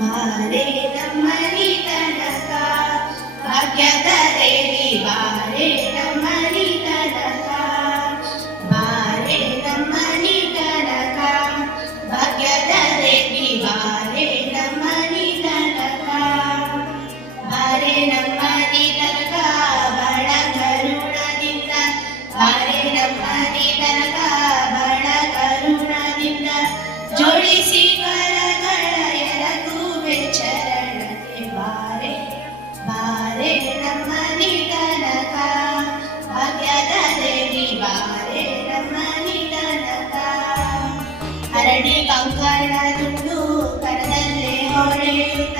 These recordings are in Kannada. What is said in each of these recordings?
ಬಾರೆ ನಮ್ಮನಿ ತನಕ ಭಾಗ್ಯದ ದೇವಿ ಬಾರೆ ನಮ್ಮನಿ ತನಕ ಬಾರೆ ನಮ್ಮನಿ ತನಕ ಭಾಗ್ಯದ ದೇವಿ ಬಾರೆ ನಮ್ಮನಿ ತನಕ ಬಾರೆ ನಮ್ಮನಿ ತನಕ ಬಹಳ ಕರುಣದಿಂದ ಬಾರೆ ನಮ್ಮನಿ ತನಕ ಬಹಳ ಕರುಣದಿಂದ ಜೋಡಿಸಿ ಕರಗಳ ಎರಗುವೆ ಚರಣಕ್ಕೆ ಬಾರೆ ಬಾರೆ ನಮ್ಮನಿ ತನಕ ಭಾಗ್ಯದ ದೇವಿ ಬಾರೆ ನಮ್ಮನಿ ತನಕ ಅರಳಿ ಕಂಕಣ ದುಂಡು ಕರದಲ್ಲೇ ಹೊಳೆಯುತ್ತ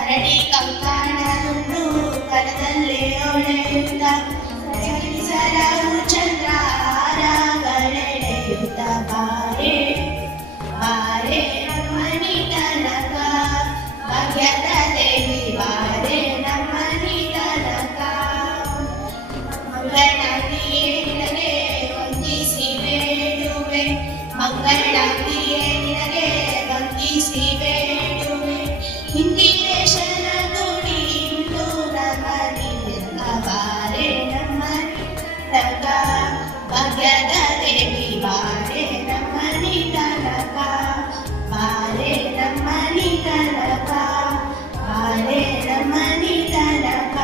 ಅರಳಿ ಕಂಕಣ ದುಂಡು ಕರದಲ್ಲೇ ಹೊಳೆಯುತ್ತ ಸರವು ಚಂದ್ರ ಹಾರಗಳೆಳೆಯುತ್ತ ಬಾರೆ ಬಾರೆ ನಮ್ಮನಿ ತನಕ ಭಾಗ್ಯದ ದೇವಿ ಬಾರೆ ನಮ್ಮನಿ ತನಕ ಮಂಗಳಾಂಗಿಯೇ ನಿನಗೆ ವಂದಿಸಿ ಬೇಡುವೆ ಮಂಗಳಾಂಗಿಯೇ ನಿನಗೆ ವಂದಿಸಿ ಬೇಡುವೆ ಇಂದಿರೇಶನ ಗುಡಿ ಇಂದು ನಮನಿ ಬಾರೆ ನಮ್ಮನಿ ತನಕ ಭಾಗ್ಯದ ದೇವಿ ಬಾರೆ ನಮ್ಮನಿ ತನಕ ಬಾರೆ ನಮ್ಮನಿ ತನಕ ಬಾರೆ ನಮ್ಮನಿ ತನಕ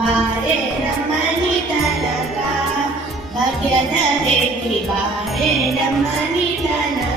ಬಾರೆ ನಮ್ಮನಿ ತನಕ ಭಾಗ್ಯದ ದೇವಿ ಬಾರೆ ನಮ್ಮನಿ ತನಕ